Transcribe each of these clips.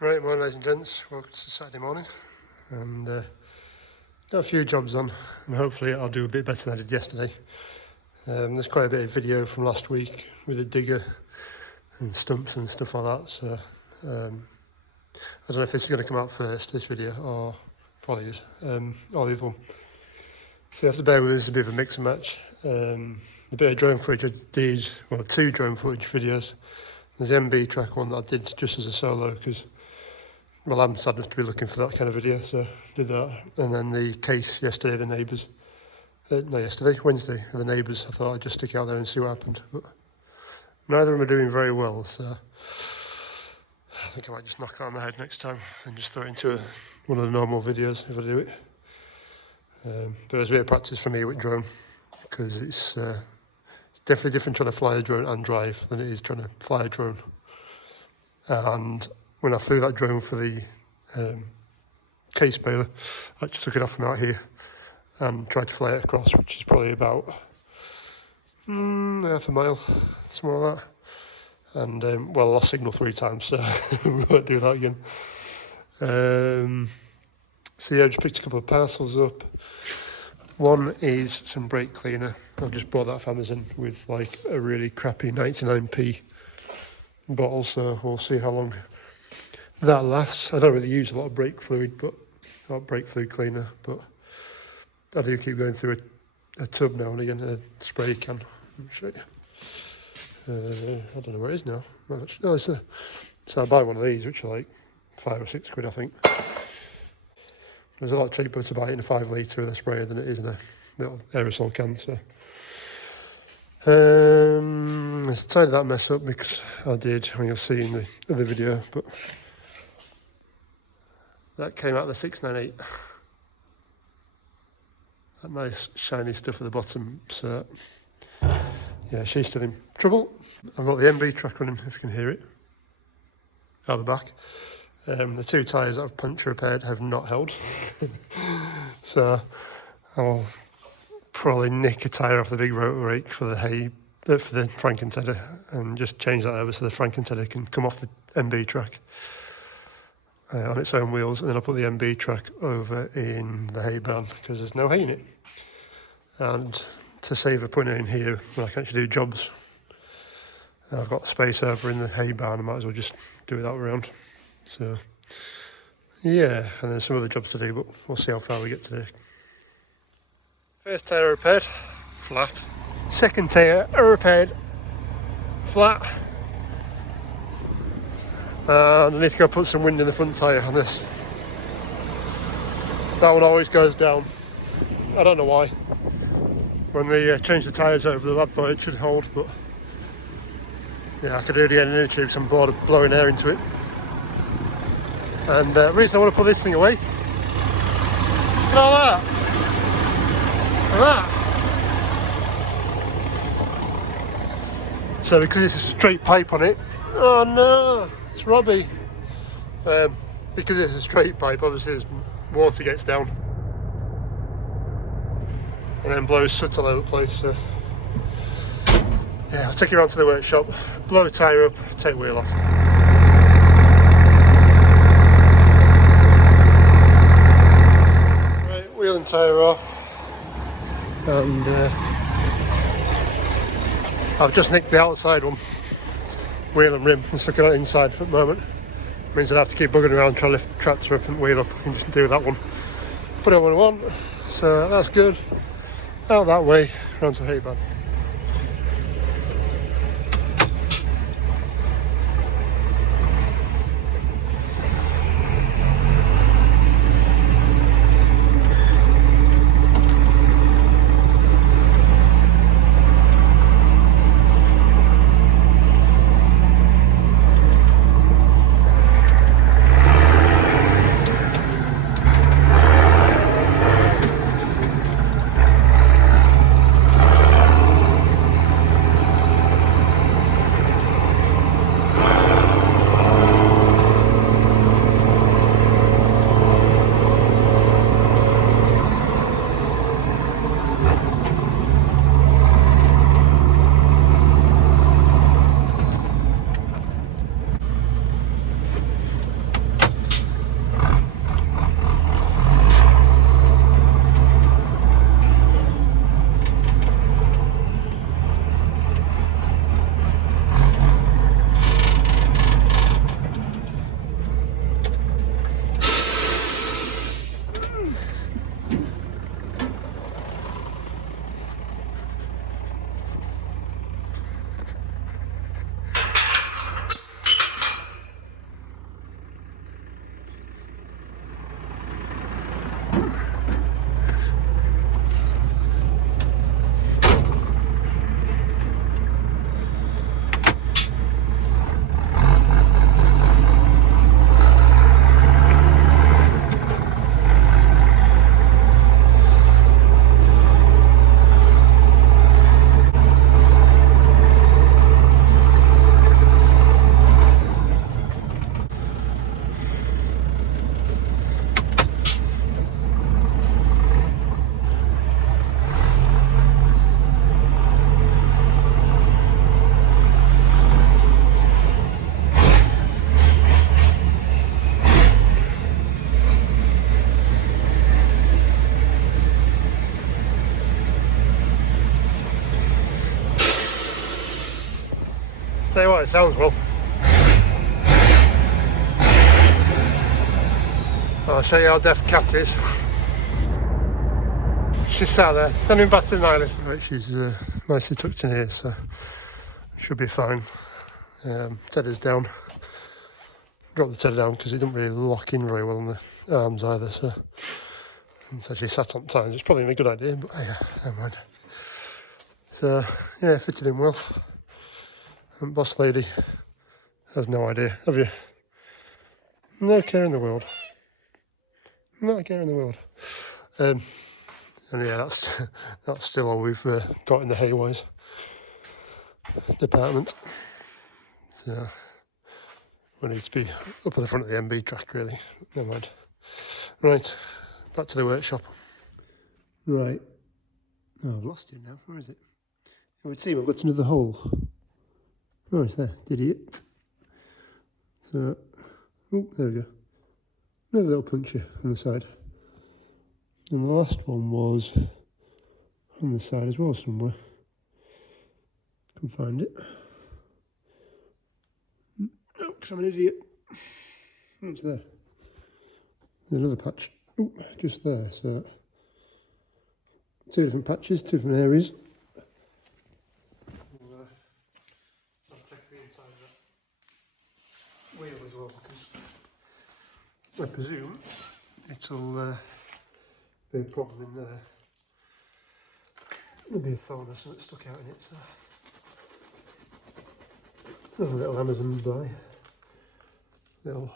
Right, morning ladies and gents, welcome to Saturday morning, and got a few jobs on, and hopefully I'll do a bit better than I did yesterday. There's quite a bit of video from last week with the digger and stumps and stuff like that, so I don't know if this is going to come out first, this video, or probably is, or the other one. So you have to bear with us, a bit of a mix and match. The bit of drone footage I did, well, 2 drone footage videos. There's the MB track one that I did just as a solo, because well, I'm sad enough to be looking for that kind of video, so did that. And then the case yesterday, the neighbours, Wednesday, the neighbours, I thought I'd just stick out there and see what happened. But neither of them are doing very well, so I think I might just knock it on the head next time and just throw it into one of the normal videos if I do it. But it was a bit of practice for me with drone, because it's definitely different trying to fly a drone and drive than it is trying to fly a drone. And when I flew that drone for the case baler, I just took it off from out here and tried to fly it across, which is probably about half a mile, something like that. And well, I lost signal 3 times, so we won't do that again. So yeah, I just picked a couple of parcels up. One is some brake cleaner. I've just bought that off Amazon with like a really crappy 99p bottle, so we'll see how long that lasts. I don't really use a lot of brake fluid, brake fluid cleaner, but I do keep going through a tub now and again, a spray can. Let me show you. I don't know where it is now. No, so I buy one of these, which are like 5 or 6 quid, I think. There's a lot cheaper to buy it in a 5 litre with a sprayer than it is in a little aerosol can. So let's tidy that mess up, because I did, and you'll see in the other video, but that came out of the 698. That nice shiny stuff at the bottom. So yeah, she's still in trouble. I've got the MB track running, if you can hear it, out the back. The 2 tyres that I've puncture repaired have not held. So I'll probably nick a tyre off the big rotor rake for the for the Franken tedder, and just change that over so the Franken tedder can come off the MB track on its own wheels, and then I'll put the MB track over in the hay barn, because there's no hay in it. And to save a putting it in here when I can actually do jobs, I've got space over in the hay barn, I might as well just do it that way around. So yeah, and there's some other jobs to do, but we'll see how far we get today. First tyre repaired, flat. Second tyre repaired, flat. And I need to go put some wind in the front tyre on this. That one always goes down. I don't know why. When they changed the tyres over, the lad thought it should hold, but yeah, I could really get an inner tube, so I'm bored of blowing air into it. And the reason I want to put this thing away, look at all that, and that. So because it's a straight pipe on it, oh no, it's Robbie. Because it's a straight pipe, obviously as water gets down and then blows soot all over the place. So yeah, I'll take you around to the workshop, blow the tyre up, take the wheel off. Right, wheel and tyre off, and I've just nicked the outside one, wheel and rim, and stuck it out inside for the moment. Means I'd have to keep bugging around trying to lift the tractor up and wheel up. I can just do that one, put it what I want, so that's good. Out that way, round to the hay barn. Oh, it sounds well. I'll show you how deaf Cat is. She's sat there, not even batting an eyelid. Right, she's nicely tucked in here, so should be fine. Teddy's down. Dropped the teddy down because it didn't really lock in very well on the arms either, so it's actually sat on times. It's probably a good idea, but yeah, never mind. So yeah, fitted in well. And boss lady has no idea, have you? No care in the world. Not a care in the world. And yeah, that's still all we've got in the hay-wise department. So we need to be up at the front of the MB track, really. Never mind. Right, back to the workshop. Right. Oh, I've lost it now. Where is it? It would seem I've got another hole. Oh, it's there. Idiot. So, oh, there we go. Another little puncture on the side. And the last one was on the side as well somewhere. Can find it. Oh, because I'm an idiot. Oh, it's there. There's another patch. Oh, just there. So, two different patches, two different areas. I'll check the inside of that wheel as well, because I presume it'll be a problem in there. There'll be a thorn or something stuck out in it, so. Another little Amazon buy. Little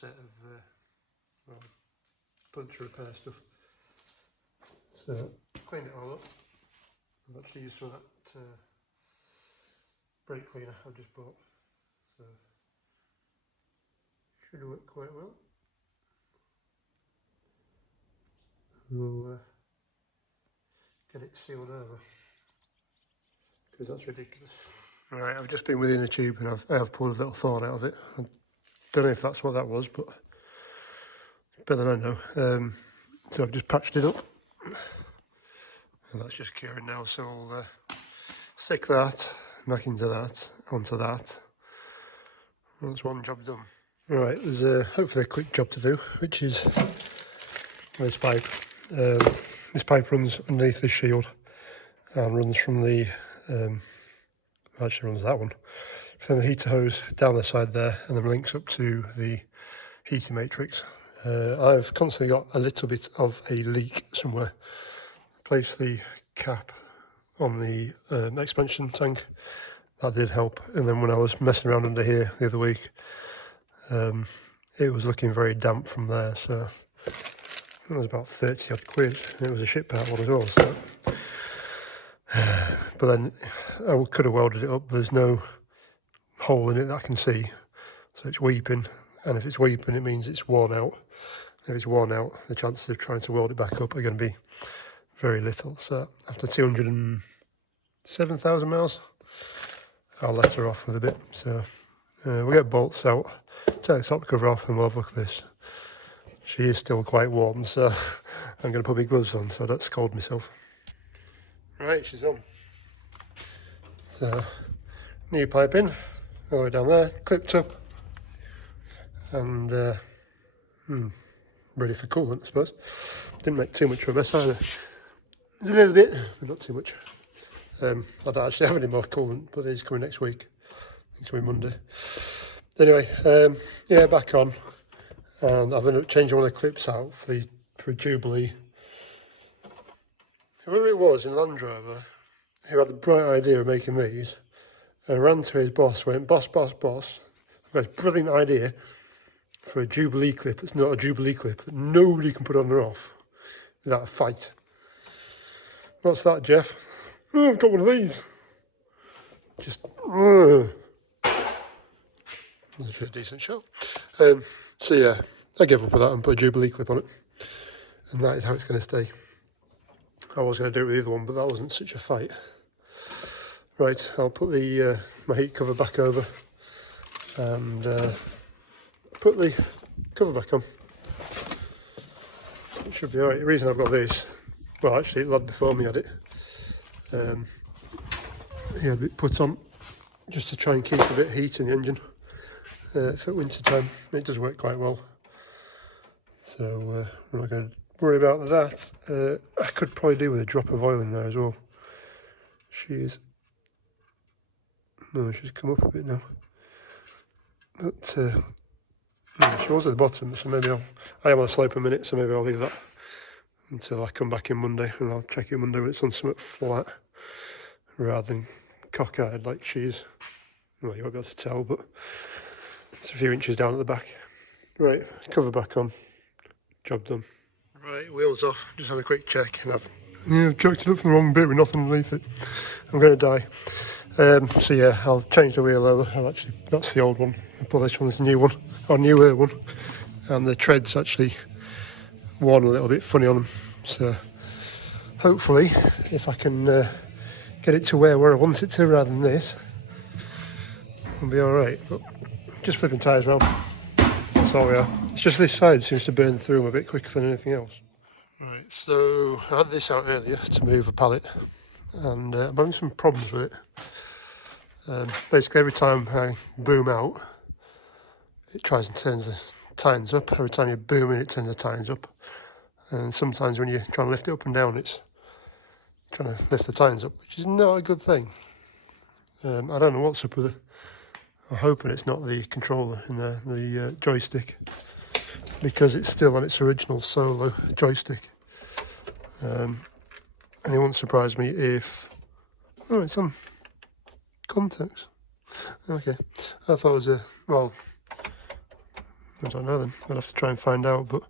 set of well, puncture repair stuff. So, clean it all up. I've actually used some of that brake cleaner I've just bought. So, should work quite well. We'll get it sealed over, because that's ridiculous. Right, I've just been within the tube and I have pulled a little thorn out of it. I don't know if that's what that was, but better than I know. So I've just patched it up. And that's just curing now, so I'll stick that back into that, onto that. And that's one job done. Right, there's hopefully a quick job to do, which is this pipe. This pipe runs underneath the shield and runs from the, actually runs that one, from the heater hose down the side there, and then links up to the heater matrix. I've constantly got a little bit of a leak somewhere. Place the cap on the expansion tank. That did help. And then when I was messing around under here the other week, it was looking very damp from there. So it was about 30 odd quid. And it was a shit part one as well. So. But then I could have welded it up. There's no hole in it that I can see. So it's weeping. And if it's weeping, it means it's worn out. If it's worn out, the chances of trying to weld it back up are going to be very little. So after 207,000 miles, I'll let her off with a bit. So we'll get bolts out, take the top cover off, and we'll have a look at this. She is still quite warm, so I'm going to put my gloves on so I don't scald myself. Right, she's on. So new pipe in, all the way down there, clipped up, and ready for coolant, I suppose. Didn't make too much of a mess either. There's a little bit, but not too much. I don't actually have any more coolant, but he's coming next week. It's coming Monday. Anyway, yeah, back on. And I've ended up changing one of the clips out for Jubilee. Whoever it was in Land Rover who had the bright idea of making these, ran to his boss, went, boss, I've got a brilliant idea for a Jubilee clip that's not a Jubilee clip that nobody can put on or off without a fight. What's that, Jeff? Oh, I've got one of these. Just, it was a decent shot. So yeah, I gave up with that and put a Jubilee clip on it. And that is how it's going to stay. I was going to do it with the other one, but that wasn't such a fight. Right, I'll put the my heat cover back over and put the cover back on. It should be alright. The reason I've got this, well actually the lad before me had it. He had it put on just to try and keep a bit of heat in the engine for winter time. It does work quite well, so we're not going to worry about that. I could probably do with a drop of oil in there as well. She's come up a bit now, but she was at the bottom, so maybe I am on a slope a minute, so maybe I'll leave that until I come back in Monday, and I'll check it Monday when it's on something flat rather than cockeyed like she is. Well, you won't be able to tell, but it's a few inches down at the back. Right, cover back on, job done. Right, wheels off, just had a quick check, and I've jacked it up from the wrong bit with nothing underneath it. I'm going to die. So yeah, I'll change the wheel over. That's the old one. But this one's the new one, or newer one. And the tread's actually worn a little bit funny on them. So hopefully, if I can get it to where I want it to rather than this, I'll be alright. But just flipping tyres around. That's all we are. It's just this side seems to burn through them a bit quicker than anything else. Right, so I had this out earlier to move a pallet, and I'm having some problems with it. Basically, every time I boom out, it tries and turns the tines up. Every time you boom in, it turns the tines up. And sometimes when you're trying to lift it up and down, it's trying to lift the tines up, which is not a good thing. I don't know what's up with it. I'm hoping it's not the controller in there, the joystick, because it's still on its original solo joystick. And it wouldn't surprise me if... Oh, it's on contacts. Okay. I thought it was well, I don't know then. I'd have to try and find out, but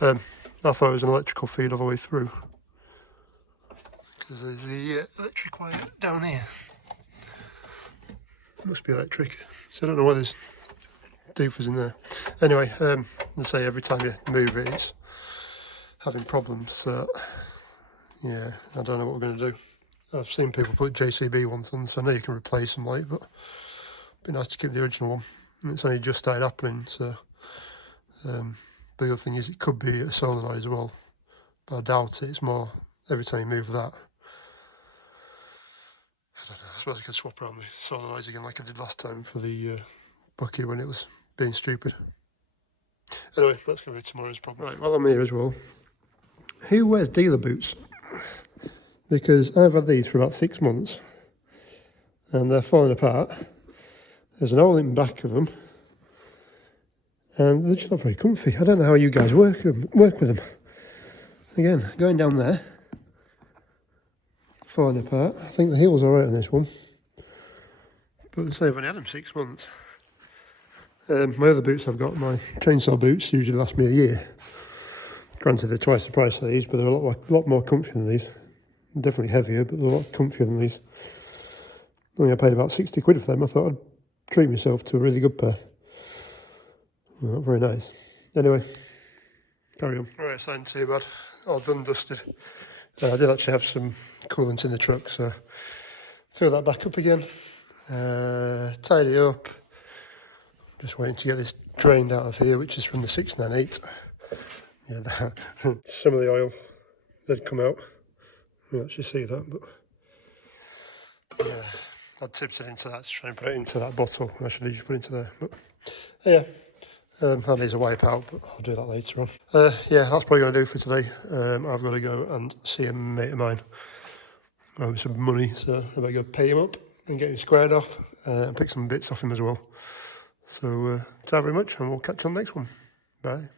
I thought it was an electrical feed all the way through. Because there's the electric wire down here. It must be electric. So I don't know why there's doofers in there. Anyway, I say every time you move it, it's having problems. So yeah, I don't know what we're going to do. I've seen people put JCB ones on, so I know you can replace them, like, but it'd be nice to keep the original one. And it's only just started happening, so the other thing is it could be a solenoid as well, but I doubt it. It's more every time you move that. I don't know, I suppose I could swap around the solenoids again like I did last time for the bucket when it was being stupid. Anyway, that's going to be tomorrow's problem. Right, while I'm here as well, who wears dealer boots? Because I've had these for about 6 months and they're falling apart. There's an hole in the back of them and they're just not very comfy. I don't know how you guys work with them. Again, going down there, falling apart. I think the heel's alright on this one, but say I've only had them 6 months. My other boots I've got, my chainsaw boots, usually last me a year. Granted, they're twice the price of these, but they're a lot more comfy than these. Definitely heavier, but they're a lot comfier than these. I think I paid about 60 quid for them. I thought I'd treat myself to a really good pair. Well, not very nice. Anyway, carry on. Alright, it's not too bad. All done, dusted. I did actually have some coolant in the truck, so fill that back up again. Tidy up. Just waiting to get this drained out of here, which is from the 698. Yeah, that. Some of the oil did come out. You actually see that, but yeah, I tipped it into that to try and put it into that bottle. I should have just put it into there, but yeah. That needs a wipe out, but I'll do that later on. Yeah, that's probably going to do for today. I've got to go and see a mate of mine. I owe some money, so I better go pay him up and get him squared off and pick some bits off him as well. So, thank you very much, and we'll catch you on the next one. Bye.